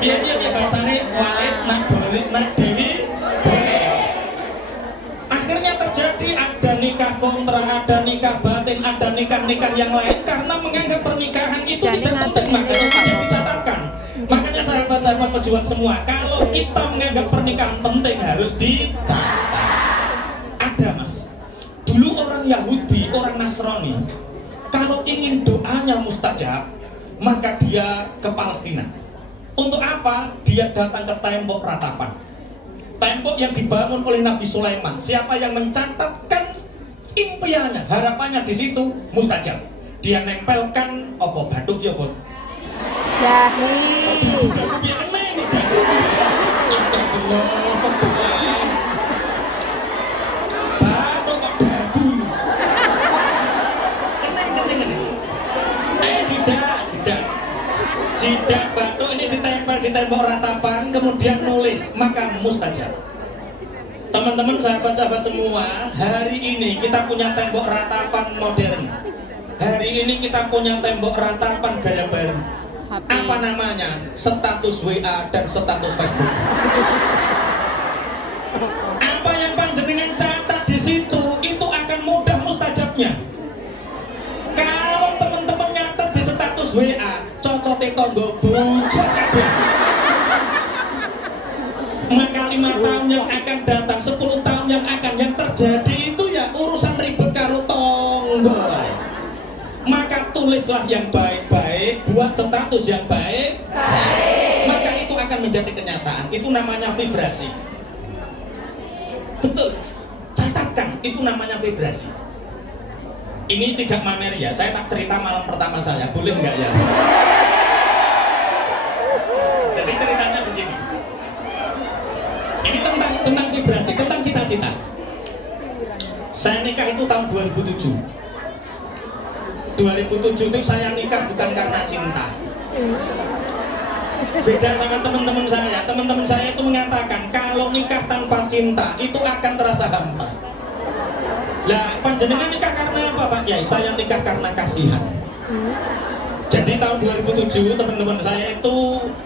Biar bahasanya wait nak boleh nak dewi boleh. Akhirnya terjadi ada nikah kontra, ada nikah batin, ada nikah yang lain karena menganggap pernikahan itu tidak penting, makanya tidak dicatatkan. Makanya sahabat-sahabat pejuang semua, kalau kita menganggap pernikahan penting harus dicatat. Ada mas, dulu orang Yahudi, orang Nasrani, kalau ingin doanya mustajab, maka dia ke Palestina. Untuk apa? Dia datang ke tembok ratapan. Tembok yang dibangun oleh Nabi Sulaiman. Siapa yang mencatatkan impiannya, harapannya di situ mustajab. Dia nempelkan apa baduk ya bot? Dahi. Baduk ya kena ini baduk. Astagfirullah. Baduk kok dagu. Kena. Jidak batu ini ditempel di tembok ratapan, kemudian nulis, maka mustajab. Teman-teman, sahabat-sahabat semua, hari ini kita punya tembok ratapan modern. Hari ini kita punya tembok ratapan gaya baru. Apa namanya? Status WA dan status Facebook. Apa yang panjenengan catat di situ, itu akan mudah mustajabnya. Kalau teman-teman nyatet di status WA, cocote tonggo bujak kabeh. Maka 5 tahun yang akan datang, 10 tahun yang akan yang terjadi itu ya urusan ribet karo tonggo. Maka tulislah yang baik-baik, buat status yang baik. Maka itu akan menjadi kenyataan. Itu namanya vibrasi. Betul. Catatkan, itu namanya vibrasi. Ini tidak mamer ya, saya tak cerita malam pertama saya, boleh nggak ya? Jadi ceritanya begini. Ini tentang vibrasi, tentang cita-cita. Saya nikah itu tahun 2007. 2007 itu saya nikah bukan karena cinta. Beda sama teman-teman saya itu mengatakan kalau nikah tanpa cinta itu akan terasa hampa. Lah, panjenengan nikah karena apa Pak Kiai? Saya nikah karena kasihan. Jadi tahun 2007 teman-teman saya itu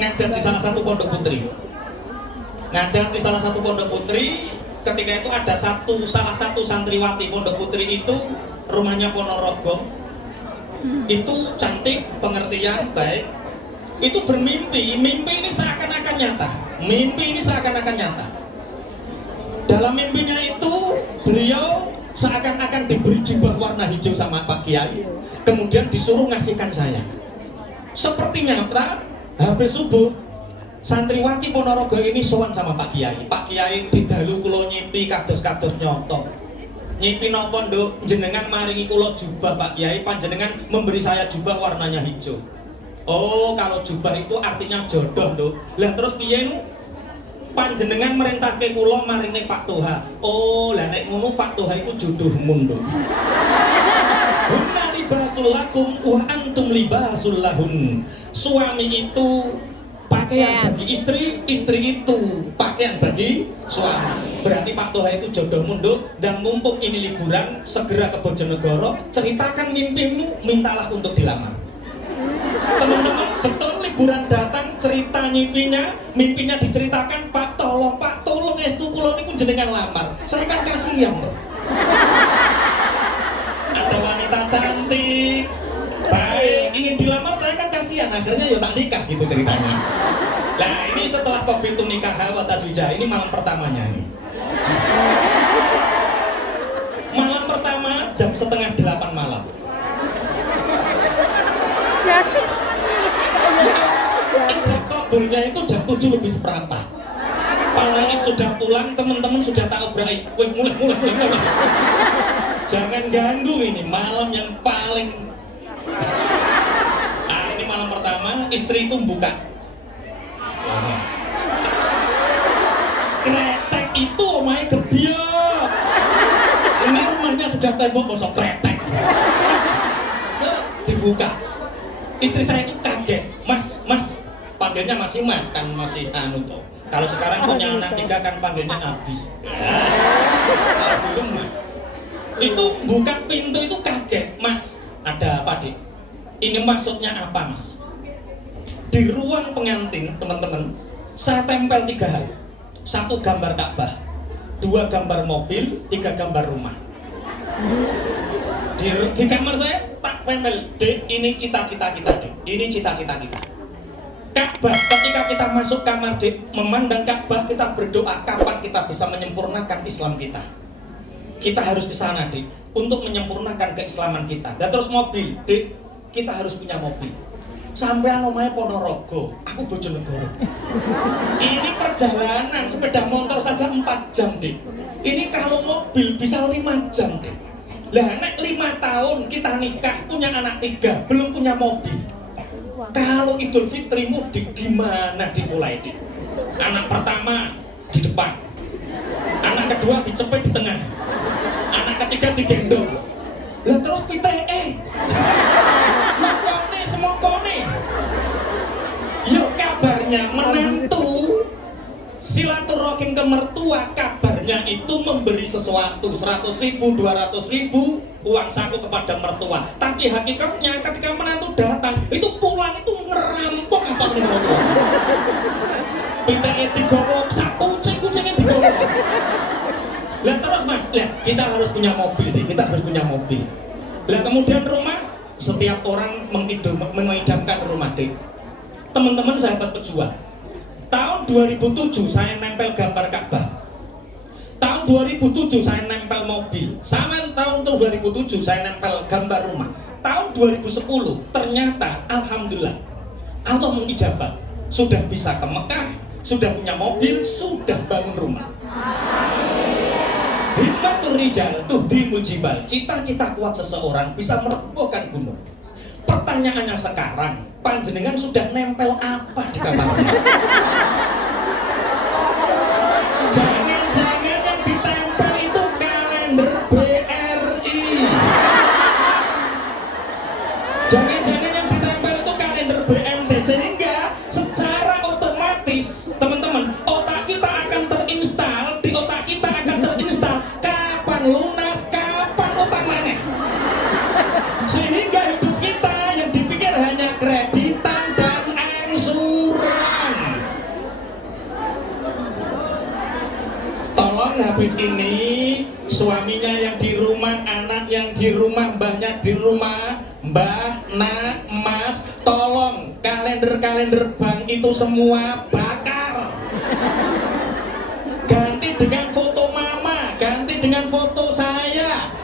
ngajar di salah satu pondok putri. Ngajar di salah satu pondok putri, ketika itu ada salah satu santriwati pondok putri itu rumahnya Ponorogo. Itu cantik, pengertian, baik. Itu bermimpi, mimpi ini seakan-akan nyata. Mimpi ini seakan-akan nyata. Dalam mimpinya itu beliau seakan-akan diberi jubah warna hijau sama Pak Kiai, kemudian disuruh ngasihkan saya. Sepertinya apa? Habis subuh, santriwati Ponorogo ini sowan sama Pak Kiai. Pak Kiai didalu kula nyipi kados-kados nyoto. Nyipi napa nduk, jenengan maringi kula jubah Pak Kiai, panjenengan memberi saya jubah warnanya hijau. Oh, kalau jubah itu artinya jodoh nduk. Lah terus piye nu? Panjenengan merintahke kula maringi Pak Toha. Oh, lah nek ngono Pak Toha iku jodohmu nduk. Hunna libasul lakum wa antum libasul lahun. Suami itu pakaian bagi istri, istri itu pakaian bagi suami. Berarti Pak Toha itu jodohmu nduk. Dan mumpung ini liburan, segera ke Bojonegoro, ceritakan mimpimu, mintalah untuk dilamar. Teman-teman, betul liburan datang, cerita mimpinya diceritakan, Pak tolong estu kula niku jenengan lamar. Saya kan kasihan loh. Ada wanita cantik, baik, ingin dilamar, saya kan kasihan. Akhirnya ya tak nikah gitu ceritanya. Nah ini setelah qabiltu nikaha wa tazwija, ini malam pertamanya ini. Malam pertama jam 7:30 malam. Ijab kabulnya itu jam 7:07. Palaik sudah pulang, teman-teman sudah tak obrai. Weh, mulai. Jangan ganggu, ini malam yang paling. Nah, ini malam pertama, istri itu buka. Kretek itu omahnya gebyok. Ini rumahnya sudah tembok kosong kretek. Dibuka. Istri saya itu kaget, mas, panggilnya masih mas, kan masih anu toh. Kalau sekarang punya anak 3 kan panggilnya Abi. Belum mas. Itu buka pintu itu kaget, mas, ada apa dik? Ini maksudnya apa, Mas? Di ruang pengantin, teman-teman, saya tempel 3 hal. 1 gambar Ka'bah, 2 gambar mobil, 3 gambar rumah. Di kamar saya tak tempel, Dek, ini cita-cita kita, Dek. Ini cita-cita kita. Ka'bah, ketika kita masuk kamar, Dek, memandang Ka'bah, kita berdoa kapan kita bisa menyempurnakan Islam kita. Kita harus di sana, Dek, untuk menyempurnakan keislaman kita. Dan terus mobil, Dek, kita harus punya mobil. Sampai namanya Ponorogo, aku Bojonegoro. Ini perjalanan sepeda motor saja 4 jam, Dek. Ini kalau mobil bisa 5 jam, Dek. Lah, nek 5 tahun kita nikah, punya anak 3, belum punya mobil. Kalau Idul Fitri mudik gimana dimulai, Dek? Anak pertama di depan, anak kedua dicepet di tengah, anak ketiga digendong. Lah terus PTE. Makone semongkone. Yuk kabarnya menantu silaturahim ke mertua, kabarnya itu memberi sesuatu 100.000, 200.000 uang saku kepada mertua. Tapi hakikatnya ketika menantu datang itu pulang itu ngerampok apa nih mertua. PTE digorok, saku kucing-kucingnya digorok. Lah terus Mas, lah kita harus punya mobil, kita harus punya mobil. Lah kemudian rumah, setiap orang mengidamkan rumah, Dik. Teman-teman sahabat pejuang, tahun 2007 saya nempel gambar Ka'bah. Tahun 2007 saya nempel mobil. Sama tahun 2007 saya nempel gambar rumah. Tahun 2010 ternyata alhamdulillah Allah mengijabah. Sudah bisa ke Mekah, sudah punya mobil, sudah bangun rumah. Himmatur rijal tuhdimul jibal. Cita-cita kuat seseorang bisa merobohkan gunung. Pertanyaannya sekarang, panjenengan sudah nempel apa di kamarnya? Jangan-jangan yang ditempel itu kalender BRI. Jangan-jangan yang ditempel itu kalender BMT, sehingga secara otomatis teman-teman otak kita akan terinstal, di otak kita akan terinstal kapan lunas, kapan utang maneh. Sehingga hidup kita yang dipikir hanya kreditan dan angsuran. Tolong habis ini suaminya yang di rumah, anak yang di rumah, mbahnya di rumah, mbah, nak, mas, tolong kalender-kalender bank itu semua bakar. Ganti dengan foto mama, ganti dengan foto saya,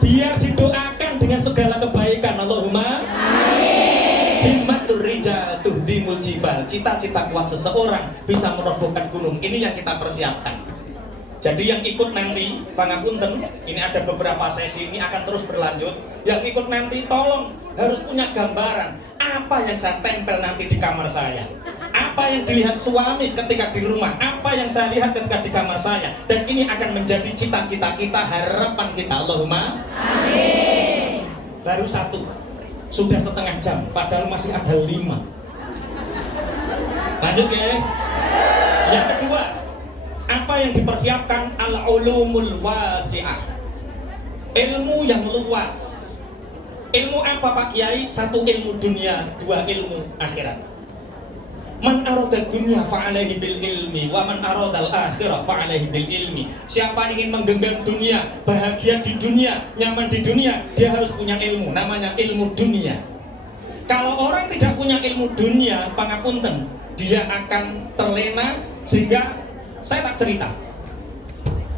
biar didoakan dengan segala kebaikan. Allahumma amin. Himmatur rijal tuhdimul jibal. Cita-cita kuat seseorang bisa merobohkan gunung. Ini yang kita persiapkan. Jadi yang ikut nanti, pangapunten, ini ada beberapa sesi, ini akan terus berlanjut. Yang ikut nanti tolong harus punya gambaran apa yang saya tempel nanti di kamar saya, apa yang dilihat suami ketika di rumah, apa yang saya lihat ketika di kamar saya. Dan ini akan menjadi cita-cita kita, harapan kita. Allahumma amin. Baru 1, sudah setengah jam, padahal masih ada 5. Lanjut ya. Yang kedua, apa yang dipersiapkan? Al-ulumul wasi'ah, ilmu yang luas. Ilmu apa Pak Kiai? 1 ilmu dunia, 2 ilmu akhirat. Man aradad dunya fa'alaihi bil ilmi wa man aradal akhirah fa'alaihi bil ilmi. Siapa ingin menggenggam dunia, bahagia di dunia, nyaman di dunia, dia harus punya ilmu, namanya ilmu dunia. Kalau orang tidak punya ilmu dunia, pangapunten, dia akan terlena. Sehingga saya tak cerita,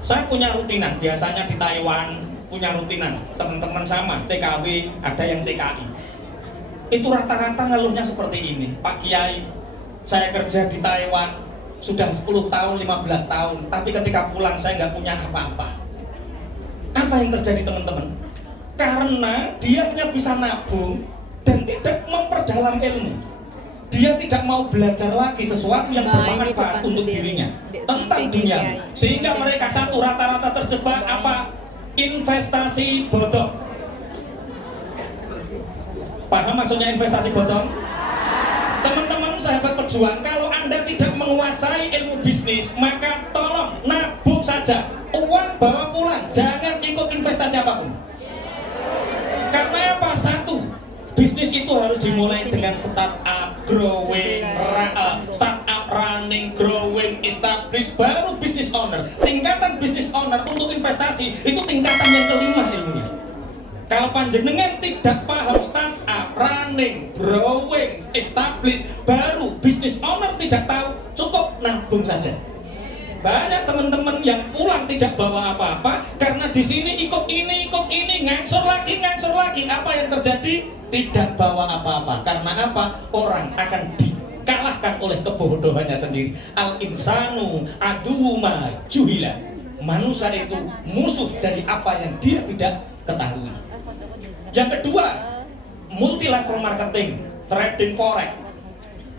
saya punya rutinan, biasanya di Taiwan punya rutinan, teman-teman sama, TKW, ada yang TKI. Itu rata-rata ngeluhnya seperti ini, Pak Kiai, saya kerja di Taiwan sudah 10 tahun, 15 tahun, tapi ketika pulang saya nggak punya apa-apa. Apa yang terjadi teman-teman? Karena dia hanya bisa nabung dan tidak memperdalam ilmu. Dia tidak mau belajar lagi sesuatu yang bermanfaat untuk dirinya tentang dunia, sehingga mereka satu rata-rata terjebak apa? Investasi bodong. Paham maksudnya investasi bodong? Teman-teman sahabat pejuang, kalau Anda tidak menguasai ilmu bisnis, maka tolong nabung saja, uang bawa pulang, jangan ikut investasi apapun. Karena apa? 1, Bisnis itu harus dimulai dengan startup, growing, startup, running, growing, establish, baru business owner. Tingkatan business owner untuk investasi itu tingkatan yang kelima ilmunya. Kalau panjenengan tidak paham startup, running, growing, establish, baru business owner tidak tahu, cukup nabung saja. Banyak teman-teman yang pulang tidak bawa apa-apa karena di sini ikut ini, ngangsur lagi. Apa yang terjadi? Tidak bawa apa-apa. Karena apa? Orang akan dikalahkan oleh kebodohannya sendiri. Al insanu aduwuma juhila. Manusia itu musuh dari apa yang dia tidak ketahui. Yang kedua, multi level marketing, trading forex.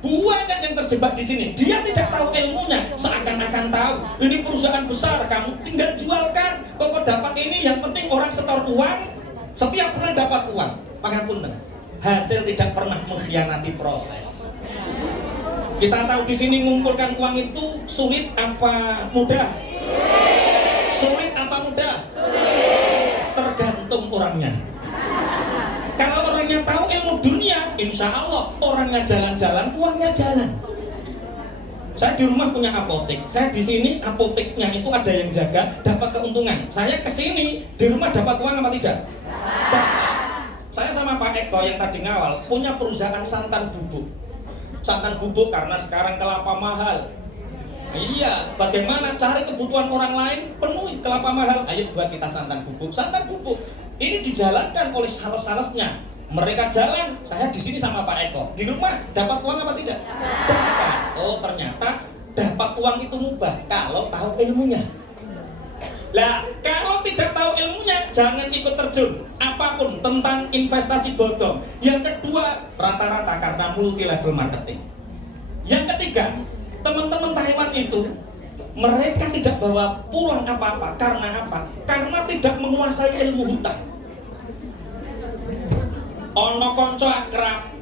Banyak yang terjebak di sini. Dia tidak tahu ilmunya, seakan-akan tahu. Ini perusahaan besar, kamu tinggal jualkan. Kok dapat ini, yang penting orang setor uang, setiap bulan dapat uang. Pangapunten. Hasil tidak pernah mengkhianati proses. Kita tahu di sini mengumpulkan uang itu sulit apa mudah? Sulit apa mudah? Tergantung orangnya. Kalau orangnya tahu ilmu dunia, insya Allah orangnya jalan-jalan, uangnya jalan. Saya di rumah punya apotek. Saya di sini apoteknya itu ada yang jaga, dapat keuntungan. Saya ke sini di rumah dapat uang apa tidak? Dapat. Saya sama Pak Eko yang tadi ngawal punya perusahaan santan bubuk. Santan bubuk karena sekarang kelapa mahal. Iya, bagaimana cari kebutuhan orang lain penuhi kelapa mahal. Ayo buat kita santan bubuk. Santan bubuk ini dijalankan oleh sales-salesnya. Mereka jalan, saya di sini sama Pak Eko. Di rumah dapat uang apa tidak? Dapat. Oh, ternyata dapat uang itu mubah kalau tahu ilmunya. Lah, kalau tidak tahu ilmunya, jangan ikut terjun apapun tentang investasi bodong. Yang kedua, rata-rata karena multi level marketing. Yang ketiga, teman-teman Taiwan itu mereka tidak bawa pulang apa-apa. Karena apa? Karena tidak menguasai ilmu hutan. Ono konco akrab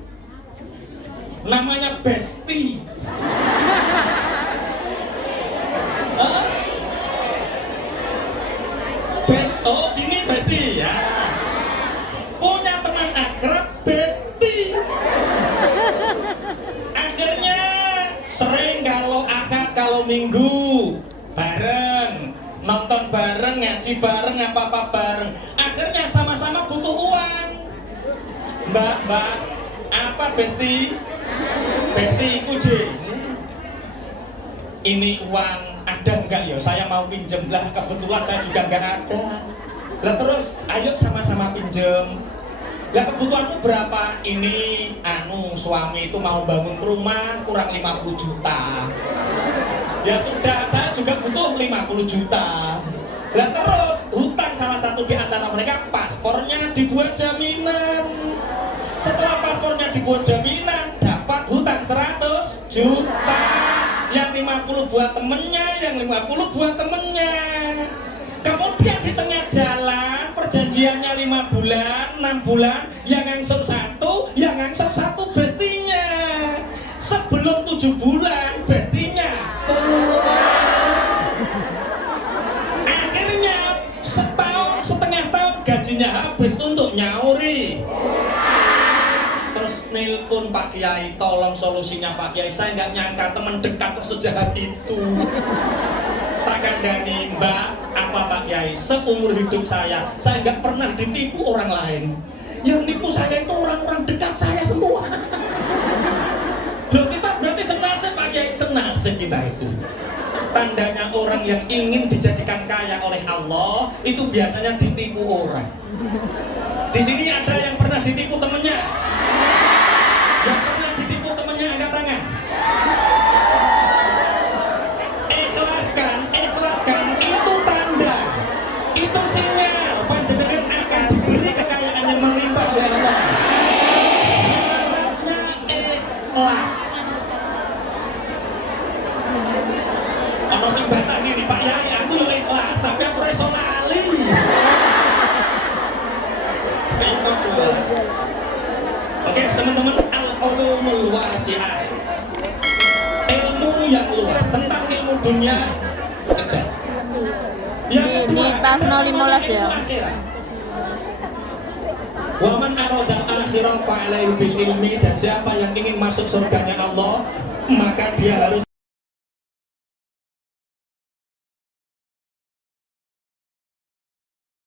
namanya Besti. Oh gini Besti ya. Punya teman akrab Besti. Akhirnya sering kalau akad, kalau minggu bareng, nonton bareng, ngaji bareng, apa-apa bareng. Akhirnya sama-sama butuh uang. Mbak, apa Besti? Besti iku je. Ini uang ada enggak ya? Saya mau pinjem lah, kebetulan saya juga enggak ada. Lah terus, ayo sama-sama pinjem. Lah kebutuhanmu berapa? Ini suami itu mau bangun rumah kurang 50 juta. Ya sudah, saya juga butuh 50 juta. Lah terus, hutang salah satu di antara mereka, paspornya dibuat jaminan. Setelah paspornya dibuat jaminan, dapat hutang 100 juta. Yang 50 buat temennya, yang 50 buat temennya. Kemudian di tengah jalan, perjanjiannya 5 bulan, 6 bulan, yang ngangsur satu bestinya. Sebelum 7 bulan, bestinya akhirnya setengah tahun gajinya habis untuk nyauri. Terus nelpon Pak Kiai, tolong solusinya Pak Kiai. Saya nggak nyangka teman dekat kok sejahat itu. Tak kandani, Mbak, apa Pak Kiai? Seumur hidup saya nggak pernah ditipu orang lain. Yang nipu saya itu orang-orang dekat saya semua. Loh, kita berarti senasib Pak Kiai, senasib kita itu. Tandanya orang yang ingin dijadikan kaya oleh Allah itu biasanya ditipu orang. Di sini ada yang pernah ditipu temennya? Yang pernah ditipu temennya angkat tangan. Ikhlaskan, itu tanda, itu sinyal panjenengan akan diberi kekayaan yang melimpah oleh Allah. Syaratnya ikhlas. Ono sing bantah ngene, Pak Yai, aku yo ikhlas, tapi aku ora iso lali. Oke, teman-teman, al-ulumul wasi'ah. Ilmu yang luas tentang ilmu dunia kecil. Yang kedua, di pas 015 ya. Wa man aradal akhirah fa'alaihi bil ilmi, dan siapa yang ingin masuk surganya Allah maka dia harus